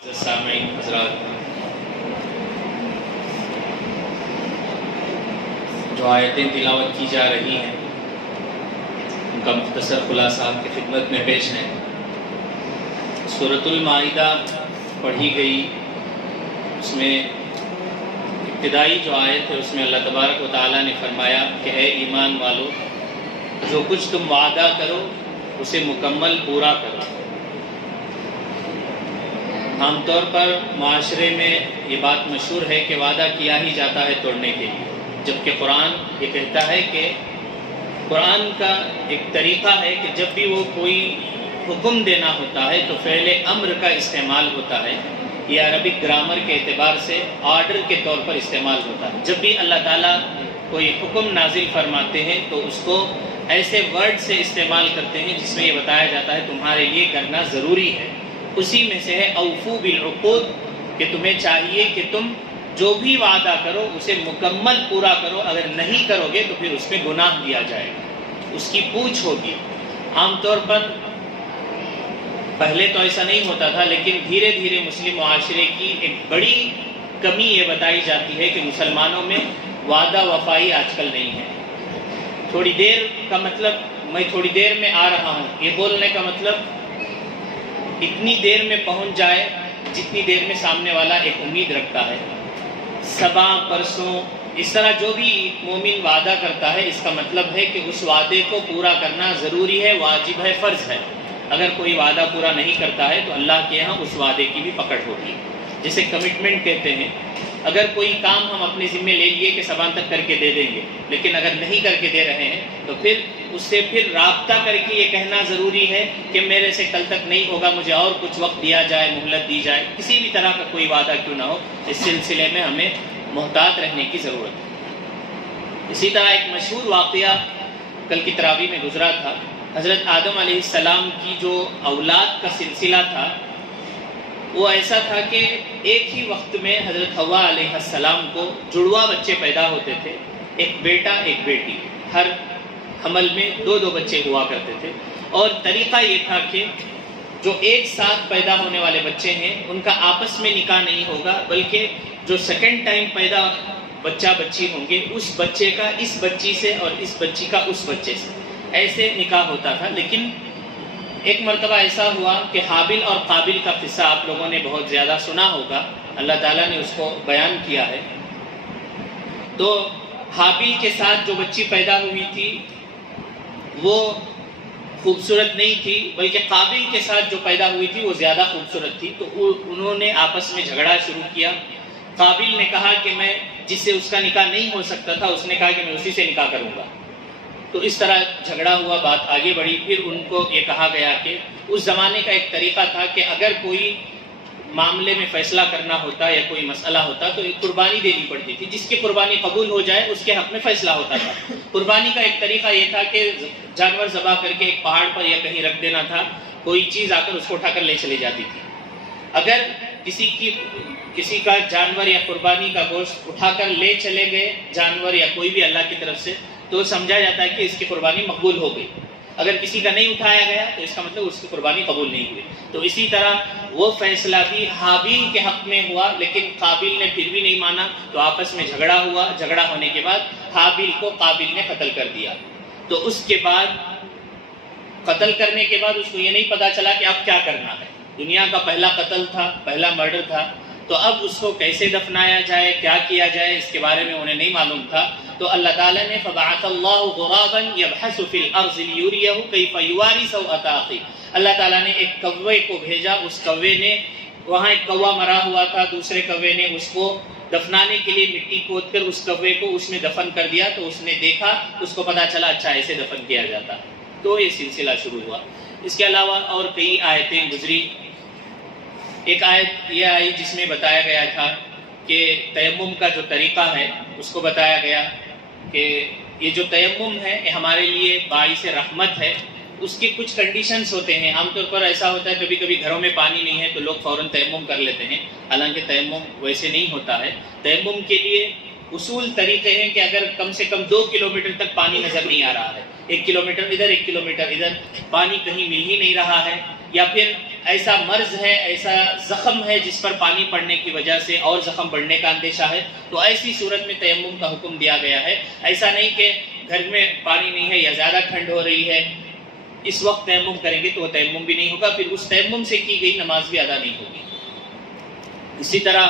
سامعین حضرات، جو آیتیں تلاوت کی جا رہی ہیں ان کا مختصر خلاصہ آپ کی خدمت میں پیش ہے۔ سورۃ المائدہ پڑھی گئی، اس میں ابتدائی جو آیت ہے اس میں اللہ تبارک و تعالیٰ نے فرمایا کہ اے ایمان والو، جو کچھ تم وعدہ کرو اسے مکمل پورا کرو۔ عام طور پر معاشرے میں یہ بات مشہور ہے کہ وعدہ کیا ہی جاتا ہے توڑنے کے لیے، جبکہ قرآن یہ کہتا ہے کہ قرآن کا ایک طریقہ ہے کہ جب بھی وہ کوئی حکم دینا ہوتا ہے تو فعل امر کا استعمال ہوتا ہے۔ یہ عربک گرامر کے اعتبار سے آرڈر کے طور پر استعمال ہوتا ہے۔ جب بھی اللہ تعالیٰ کوئی حکم نازل فرماتے ہیں تو اس کو ایسے ورڈ سے استعمال کرتے ہیں جس میں یہ بتایا جاتا ہے تمہارے لیے کرنا ضروری ہے۔ اسی میں سے ہے اوفو بالعقود، کہ تمہیں چاہیے کہ تم جو بھی وعدہ کرو اسے مکمل پورا کرو، اگر نہیں کرو گے تو پھر اس میں گناہ دیا جائے گا، اس کی پوچھ ہوگی۔ عام طور پر پہلے تو ایسا نہیں ہوتا تھا، لیکن دھیرے دھیرے مسلم معاشرے کی ایک بڑی کمی یہ بتائی جاتی ہے کہ مسلمانوں میں وعدہ وفائی آج کل نہیں ہے۔ تھوڑی دیر کا مطلب میں تھوڑی دیر میں آ رہا ہوں، یہ بولنے کا مطلب اتنی دیر میں پہنچ جائے جتنی دیر میں سامنے والا ایک امید رکھتا ہے۔ صبح پرسوں اس طرح جو بھی مومن وعدہ کرتا ہے اس کا مطلب ہے کہ اس وعدے کو پورا کرنا ضروری ہے، واجب ہے، فرض ہے۔ اگر کوئی وعدہ پورا نہیں کرتا ہے تو اللہ کے ہاں اس وعدے کی بھی پکڑ ہوتی ہے، جسے کمٹمنٹ کہتے ہیں۔ اگر کوئی کام ہم اپنے ذمے لے لیے کہ صبح تک کر کے دے دیں گے، لیکن اگر نہیں کر کے دے رہے ہیں تو پھر اس سے پھر رابطہ کر کے یہ کہنا ضروری ہے کہ میرے سے کل تک نہیں ہوگا، مجھے اور کچھ وقت دیا جائے، مہلت دی جائے۔ کسی بھی طرح کا کوئی وعدہ کیوں نہ ہو، اس سلسلے میں ہمیں محتاط رہنے کی ضرورت ہے۔ اسی طرح ایک مشہور واقعہ کل کی تراویح میں گزرا تھا۔ حضرت آدم علیہ السلام کی جو اولاد کا سلسلہ تھا وہ ایسا تھا کہ ایک ہی وقت میں حضرت حوا علیہ السلام کو جڑواں بچے پیدا ہوتے تھے، ایک بیٹا ایک بیٹی، ہر حمل میں دو بچے ہوا کرتے تھے۔ اور طریقہ یہ تھا کہ جو ایک ساتھ پیدا ہونے والے بچے ہیں ان کا آپس میں نکاح نہیں ہوگا، بلکہ جو سیکنڈ ٹائم پیدا بچہ بچی ہوں گے اس بچے کا اس بچی سے اور اس بچی کا اس بچے سے، ایسے نکاح ہوتا تھا۔ لیکن ایک مرتبہ ایسا ہوا کہ حابل اور قابل کا قصہ آپ لوگوں نے بہت زیادہ سنا ہوگا، اللہ تعالیٰ نے اس کو بیان کیا ہے۔ تو حابل کے ساتھ جو بچی پیدا ہوئی تھی وہ خوبصورت نہیں تھی، بلکہ قابل کے ساتھ جو پیدا ہوئی تھی وہ زیادہ خوبصورت تھی۔ تو انہوں نے آپس میں جھگڑا شروع کیا۔ قابل نے کہا کہ میں جس سے اس کا نکاح نہیں ہو سکتا تھا، اس نے کہا کہ میں اسی سے نکاح کروں گا۔ تو اس طرح جھگڑا ہوا، بات آگے بڑھی۔ پھر ان کو یہ کہا گیا کہ اس زمانے کا ایک طریقہ تھا کہ اگر کوئی معاملے میں فیصلہ کرنا ہوتا یا کوئی مسئلہ ہوتا تو ایک قربانی دینی پڑتی تھی، جس کی قربانی قبول ہو جائے اس کے حق میں فیصلہ ہوتا تھا۔ قربانی کا ایک طریقہ یہ تھا کہ جانور ذبح کر کے ایک پہاڑ پر یا کہیں رکھ دینا تھا، کوئی چیز آ کر اس کو اٹھا کر لے چلی جاتی تھی۔ اگر کسی کا جانور یا قربانی کا گوشت اٹھا کر لے چلے گئے جانور یا کوئی بھی اللہ کی طرف سے، تو سمجھا جاتا ہے کہ اس کی قربانی مقبول ہو گئی۔ اگر کسی کا نہیں اٹھایا گیا تو اس کا مطلب اس کی قربانی قبول نہیں ہوئی۔ تو اسی طرح وہ فیصلہ بھی حابیل کے حق میں ہوا، لیکن قابل نے پھر بھی نہیں مانا، تو آپس میں جھگڑا ہوا۔ جھگڑا ہونے کے بعد حابیل کو قابل نے قتل کر دیا۔ تو اس کے بعد قتل کرنے کے بعد اس کو یہ نہیں پتا چلا کہ اب کیا کرنا ہے۔ دنیا کا پہلا قتل تھا، پہلا مرڈر تھا، تو اب اس کو کیسے دفنایا جائے، کیا کیا جائے، اس کے بارے میں انہیں نہیں معلوم تھا۔ تو اللہ تعالیٰ نے فبعث اللہ غرابا یبحث فی الارض لیریہ کیف یواری سوءۃ اخیہ، اللہ تعالیٰ نے ایک کوے کو بھیجا۔ اس کوے نے، وہاں ایک کوا مرا ہوا تھا، دوسرے کوے نے اس کو دفنانے کے لیے مٹی کھود کر اس کوے کو اس میں دفن کر دیا۔ تو اس نے دیکھا، اس کو پتا چلا اچھا ایسے دفن کیا جاتا۔ تو یہ سلسلہ شروع ہوا۔ اس کے علاوہ اور کئی آیتیں گزری۔ ایک آیت یہ آئی جس میں بتایا گیا تھا کہ تیمم کا جو طریقہ ہے اس کو بتایا گیا کہ یہ جو تیمم ہے یہ ہمارے لیے باعث رحمت ہے۔ اس کے کچھ کنڈیشنز ہوتے ہیں۔ عام طور پر ایسا ہوتا ہے کبھی کبھی گھروں میں پانی نہیں ہے تو لوگ فوراً تیمم کر لیتے ہیں، حالانکہ تیمم ویسے نہیں ہوتا ہے۔ تیمم کے لیے اصول طریقے ہیں کہ اگر کم سے کم 2 کلومیٹر تک پانی نظر نہیں آ رہا ہے، 1 کلومیٹر ادھر 1 کلومیٹر ادھر پانی کہیں مل ہی نہیں رہا ہے، یا پھر ایسا مرض ہے، ایسا زخم ہے جس پر پانی پڑنے کی وجہ سے اور زخم بڑھنے کا اندیشہ ہے، تو ایسی صورت میں تیمم کا حکم دیا گیا ہے۔ ایسا نہیں کہ گھر میں پانی نہیں ہے یا زیادہ ٹھنڈ ہو رہی ہے، اس وقت تیمم کریں گے تو وہ تیمم بھی نہیں ہوگا، پھر اس تیمم سے کی گئی نماز بھی ادا نہیں ہوگی۔ اسی طرح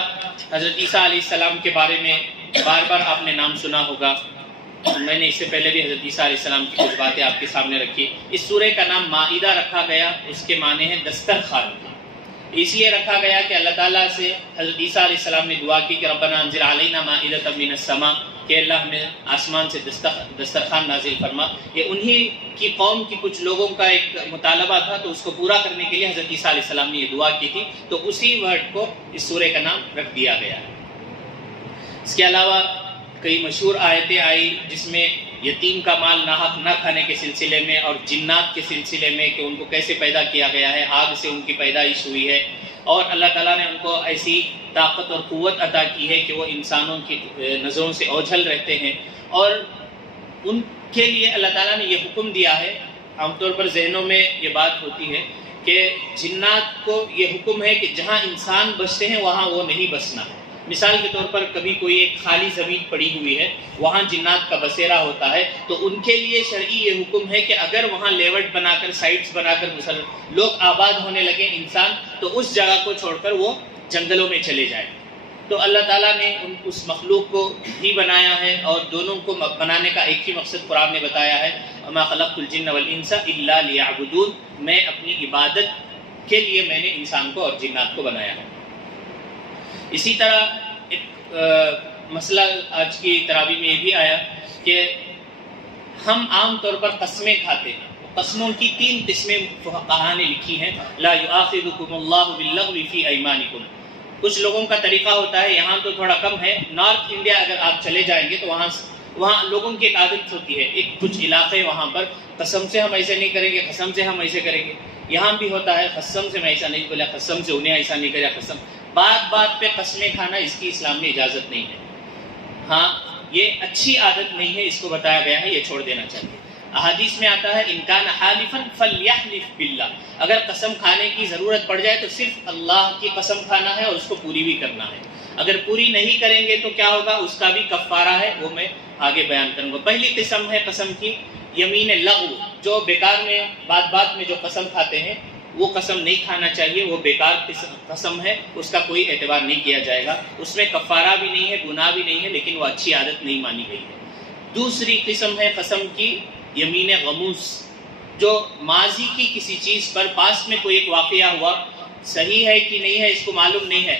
حضرت عیسیٰ علیہ السلام کے بارے میں بار بار آپ نے نام سنا ہوگا، میں نے اس سے پہلے بھی حضرت عیسیٰ علیہ السلام کی کچھ باتیں آپ کے سامنے رکھی۔ اس سورہ کا نام مائدہ رکھا گیا، اس کے معنی ہے دسترخوان، اس لیے رکھا گیا کہ اللہ تعالیٰ سے حضرت عیسیٰ علیہ السلام نے دعا کی کہ ربنا انزل علینا مائدۃ من السماء، کہ اللہ ہمیں آسمان سے دسترخوان نازل فرما۔ یہ انہی کی قوم کی کچھ لوگوں کا ایک مطالبہ تھا، تو اس کو پورا کرنے کے لیے حضرت عیسیٰ علیہ السلام نے یہ دعا کی تھی، تو اسی ورڈ کو اس سورہ کا نام رکھ دیا گیا ہے۔ اس کے علاوہ کئی مشہور آیتیں آئی جس میں یتیم کا مال ناحق نہ کھانے کے سلسلے میں اور جنات کے سلسلے میں کہ ان کو کیسے پیدا کیا گیا ہے، آگ سے ان کی پیدائش ہوئی ہے، اور اللہ تعالیٰ نے ان کو ایسی طاقت اور قوت عطا کی ہے کہ وہ انسانوں کی نظروں سے اوجھل رہتے ہیں، اور ان کے لیے اللہ تعالیٰ نے یہ حکم دیا ہے۔ عام طور پر ذہنوں میں یہ بات ہوتی ہے کہ جنات کو یہ حکم ہے کہ جہاں انسان بستے ہیں وہاں وہ نہیں بسنا ہے۔ مثال کے طور پر کبھی کوئی ایک خالی زمین پڑی ہوئی ہے، وہاں جنات کا بسیرا ہوتا ہے، تو ان کے لیے شرعی یہ حکم ہے کہ اگر وہاں لیوٹ بنا کر، سائٹس بنا کر لوگ آباد ہونے لگے انسان، تو اس جگہ کو چھوڑ کر وہ جنگلوں میں چلے جائیں۔ تو اللہ تعالیٰ نے اس مخلوق کو بھی بنایا ہے، اور دونوں کو بنانے کا ایک ہی مقصد قرآن نے بتایا ہے، وما خلقت الجن والانس الا لیعبدون، میں اپنی عبادت کے لیے میں نے انسان کو اور جنات کو بنایا ہے۔ اسی طرح ایک مسئلہ آج کی تراویح میں یہ بھی آیا کہ ہم عام طور پر قسمیں کھاتے ہیں۔ قسموں کی 3 قسمیں فقہاء نے لکھی ہیں۔ لا یؤاخذکم اللہ باللغو فی ایمانکم، کچھ لوگوں کا طریقہ ہوتا ہے، یہاں تو تھوڑا کم ہے، نارتھ انڈیا اگر آپ چلے جائیں گے تو وہاں لوگوں کی ایک عادت ہوتی ہے، ایک کچھ علاقے وہاں پر قسم سے ہم ایسے نہیں کریں گے، قسم سے ہم ایسے کریں گے۔ یہاں بھی ہوتا ہے قسم سے میں ایسا نہیں بولا، قسم سے انہیں ایسا نہیں کریا، قسم بات پہ قسمیں کھانا اس کی اسلام میں اجازت نہیں ہے۔ ہاں یہ اچھی عادت نہیں ہے، اس کو بتایا گیا ہے، یہ چھوڑ دینا چاہیے۔ احادیث میں آتا ہے ان کان حالفا فلیحلف باللہ، اگر قسم کھانے کی ضرورت پڑ جائے تو صرف اللہ کی قسم کھانا ہے اور اس کو پوری بھی کرنا ہے۔ اگر پوری نہیں کریں گے تو کیا ہوگا، اس کا بھی کفارہ ہے، وہ میں آگے بیان کروں گا۔ پہلی قسم ہے قسم کی یمین لغو، جو بیکار میں بات میں جو قسم کھاتے ہیں، وہ قسم نہیں کھانا چاہیے، وہ بیکار قسم ہے، اس کا کوئی اعتبار نہیں کیا جائے گا، اس میں کفارہ بھی نہیں ہے، گناہ بھی نہیں ہے، لیکن وہ اچھی عادت نہیں مانی گئی ہے۔ دوسری قسم ہے قسم کی یمین غموس، جو ماضی کی کسی چیز پر پاس میں کوئی ایک واقعہ ہوا، صحیح ہے کہ نہیں ہے اس کو معلوم نہیں ہے،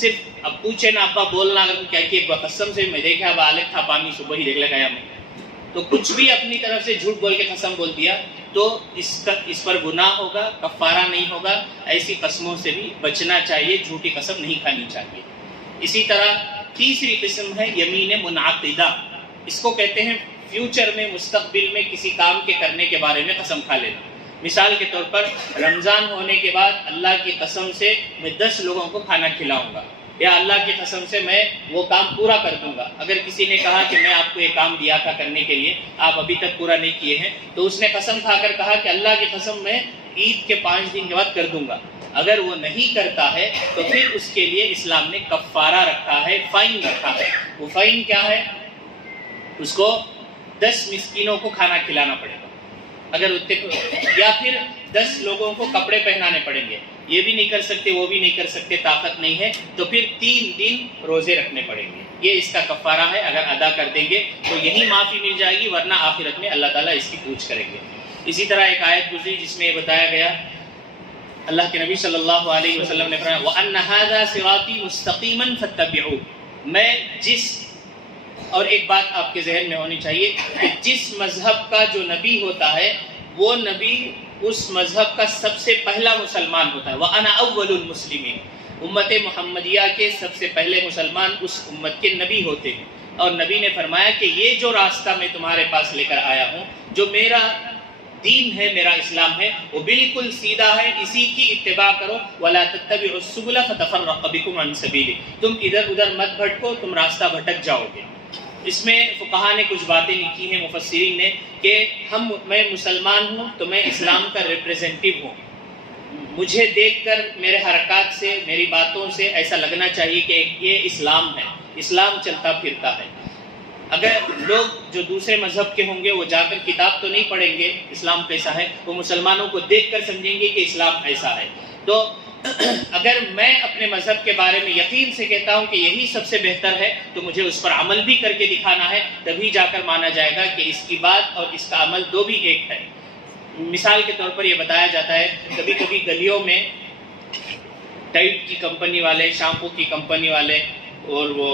صرف اب پوچھے نا ابا بولنا اگر کیا کہ قسم سے میں دیکھا بالغ تھا پانی صبح ہی دیکھ لگایا میں، تو کچھ بھی اپنی طرف سے جھوٹ بول کے قسم بول دیا تو اس پر گناہ ہوگا، کفارہ نہیں ہوگا۔ ایسی قسموں سے بھی بچنا چاہیے، جھوٹی قسم نہیں کھانی چاہیے۔ اسی طرح تیسری قسم ہے یمین منعقدہ، اس کو کہتے ہیں فیوچر میں، مستقبل میں کسی کام کے کرنے کے بارے میں قسم کھا لینا۔ مثال کے طور پر رمضان ہونے کے بعد اللہ کی قسم سے میں 10 لوگوں کو کھانا کھلاؤں گا، یا اللہ کی قسم سے میں وہ کام پورا کر دوں گا۔ اگر کسی نے کہا کہ میں آپ کو یہ کام دیا تھا کرنے کے لیے، آپ ابھی تک پورا نہیں کیے ہیں، تو اس نے قسم کھا کر کہا کہ اللہ کی قسم میں عید کے 5 دن کے بعد کر دوں گا۔ اگر وہ نہیں کرتا ہے تو پھر اس کے لیے اسلام نے کفارہ رکھا ہے، فائن رکھا ہے۔ وہ فائن کیا ہے، اس کو 10 مسکینوں کو کھانا کھلانا پڑے گا، اگر یا پھر 10 لوگوں کو کپڑے پہنانے پڑیں گے، یہ بھی نہیں کر سکتے، وہ بھی نہیں کر سکتے، طاقت نہیں ہے، تو پھر 3 دن روزے رکھنے پڑیں گے، یہ اس کا کفارہ ہے۔ اگر ادا کر دیں گے تو یہی معافی مل جائے گی، ورنہ آخرت میں اللہ تعالیٰ اس کی پوچھ کریں گے۔ اسی طرح ایک آیت گزری جس میں یہ بتایا گیا، اللہ کے نبی صلی اللہ علیہ وسلم نے فرمایا وَأَنَّ هَذَا صِرَاطِي مُسْتَقِيمًا فَاتَّبِعُوهُ، میں جس، اور ایک بات آپ کے ذہن میں ہونی چاہیے کہ جس مذہب کا جو نبی ہوتا ہے، وہ نبی اس مذہب کا سب سے پہلا مسلمان ہوتا ہے۔ وَأَنَا أَوَّلُ الْمُسْلِمِينَ، امت محمدیہ کے سب سے پہلے مسلمان اس امت کے نبی ہوتے ہیں۔ اور نبی نے فرمایا کہ یہ جو راستہ میں تمہارے پاس لے کر آیا ہوں، جو میرا دین ہے، میرا اسلام ہے، وہ بالکل سیدھا ہے، اسی کی اتباع کرو۔ وَلَا تَتَّبِعُوا السُّبُلَ فَتَفَرَّقَ بِكُمْ عَنْ سَبِيلِهِ، تم ادھر ادھر مت بھٹکو، تم راستہ بھٹک جاؤ گے۔ اس میں فقہاء نے کچھ باتیں لکھی ہیں، مفسرین نے، کہ میں مسلمان ہوں تو میں اسلام کا ریپریزنٹیو ہوں، مجھے دیکھ کر میرے حرکات سے، میری باتوں سے ایسا لگنا چاہیے کہ یہ اسلام ہے، اسلام چلتا پھرتا ہے۔ اگر لوگ جو دوسرے مذہب کے ہوں گے وہ جا کر کتاب تو نہیں پڑھیں گے اسلام کیسا ہے، وہ مسلمانوں کو دیکھ کر سمجھیں گے کہ اسلام ایسا ہے۔ تو اگر میں اپنے مذہب کے بارے میں یقین سے کہتا ہوں کہ یہی سب سے بہتر ہے تو مجھے اس پر عمل بھی کر کے دکھانا ہے، تبھی جا کر مانا جائے گا کہ اس کی بات اور اس کا عمل دو بھی ایک ہے۔ مثال کے طور پر یہ بتایا جاتا ہے، کبھی کبھی گلیوں میں ٹائپ کی کمپنی والے، شیمپو کی کمپنی والے اور وہ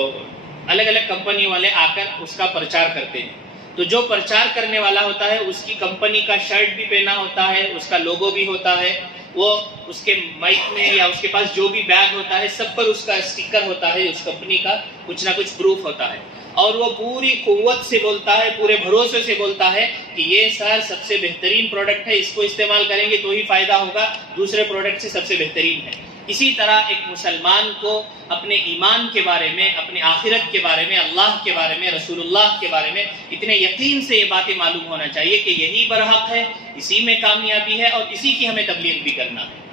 الگ الگ کمپنی والے آ کر اس کا پرچار کرتے ہیں۔ تو جو پرچار کرنے والا ہوتا ہے اس کی کمپنی کا شرٹ بھی پہنا ہوتا ہے، اس کا لوگو بھی ہوتا ہے، وہ اس کے مائک میں یا اس کے پاس جو بھی بیگ ہوتا ہے سب پر اس کا اسٹیکر ہوتا ہے، اس کمپنی کا کچھ نہ کچھ پروف ہوتا ہے، اور وہ پوری قوت سے بولتا ہے، پورے بھروسے سے بولتا ہے کہ یہ سر سب سے بہترین پروڈکٹ ہے، اس کو استعمال کریں گے تو ہی فائدہ ہوگا، دوسرے پروڈکٹ سے سب سے بہترین ہے۔ اسی طرح ایک مسلمان کو اپنے ایمان کے بارے میں، اپنے آخرت کے بارے میں، اللہ کے بارے میں، رسول اللہ کے بارے میں اتنے یقین سے یہ باتیں معلوم ہونا چاہیے کہ یہی برحق ہے، اسی میں کامیابی ہے اور اسی کی ہمیں تبلیغ بھی کرنا ہے۔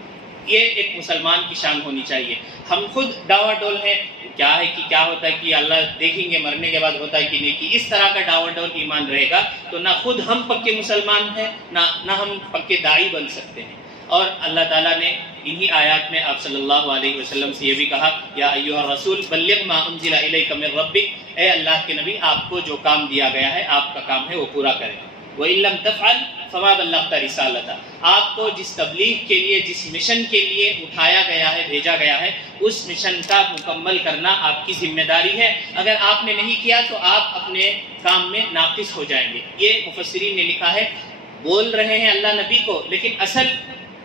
یہ ایک مسلمان کی شان ہونی چاہیے۔ ہم خود ڈاوا ڈول ہیں، کیا ہے کہ کیا ہوتا ہے کہ اللہ دیکھیں گے مرنے کے بعد ہوتا ہے کہ نہیں، کہ اس طرح کا ڈاوا ڈول ایمان رہے گا تو نہ خود ہم پکے مسلمان ہیں، نہ ہم پکے داعی بن سکتے ہیں۔ اور اللہ تعالیٰ نے انہی آیات میں آپ صلی اللہ علیہ وسلم سے یہ بھی کہا، یا ایھا الرسول بلغ ما انزل الیک من ربک، اے اللہ کے نبی آپ کو جو کام دیا گیا ہے، آپ کا کام ہے وہ پورا کریں۔ وَإِن لَّمْ تَفْعَلْ فَمَا بَلَّغْتَ رِسَالَتَهُ، آپ کو جس تبلیغ کے لیے، جس مشن کے لیے اٹھایا گیا ہے، بھیجا گیا ہے، اس مشن کا مکمل کرنا آپ کی ذمہ داری ہے۔ اگر آپ نے نہیں کیا تو آپ اپنے کام میں ناقص ہو جائیں گے۔ یہ مفسرین نے لکھا ہے، بول رہے ہیں اللہ نبی کو، لیکن اصل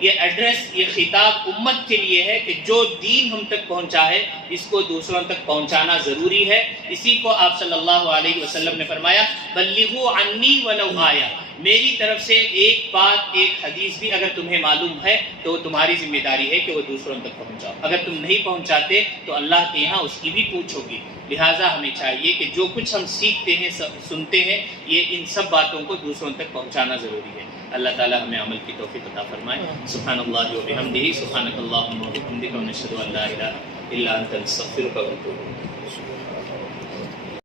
یہ ایڈریس، یہ خطاب امت کے لیے ہے کہ جو دین ہم تک پہنچا ہے اس کو دوسروں تک پہنچانا ضروری ہے۔ اسی کو آپ صلی اللہ علیہ وسلم نے فرمایا، بلغوا عنی ولو آیہ، میری طرف سے ایک بات، ایک حدیث بھی اگر تمہیں معلوم ہے تو تمہاری ذمہ داری ہے کہ وہ دوسروں تک پہنچاؤ۔ اگر تم نہیں پہنچاتے تو اللہ کے یہاں اس کی بھی پوچھ ہوگی۔ لہٰذا ہمیں چاہیے کہ جو کچھ ہم سیکھتے ہیں، سنتے ہیں، یہ ان سب باتوں کو دوسروں تک پہنچانا ضروری ہے۔ اللہ تعالیٰ ہمیں عمل کی توفیق عطا فرمائے۔ سبحان اللہ و بحمدہ، سبحانک اللہم و بحمدک، ونشہد ان لا الہ الا انت، نستغفرک ونتوب الیک۔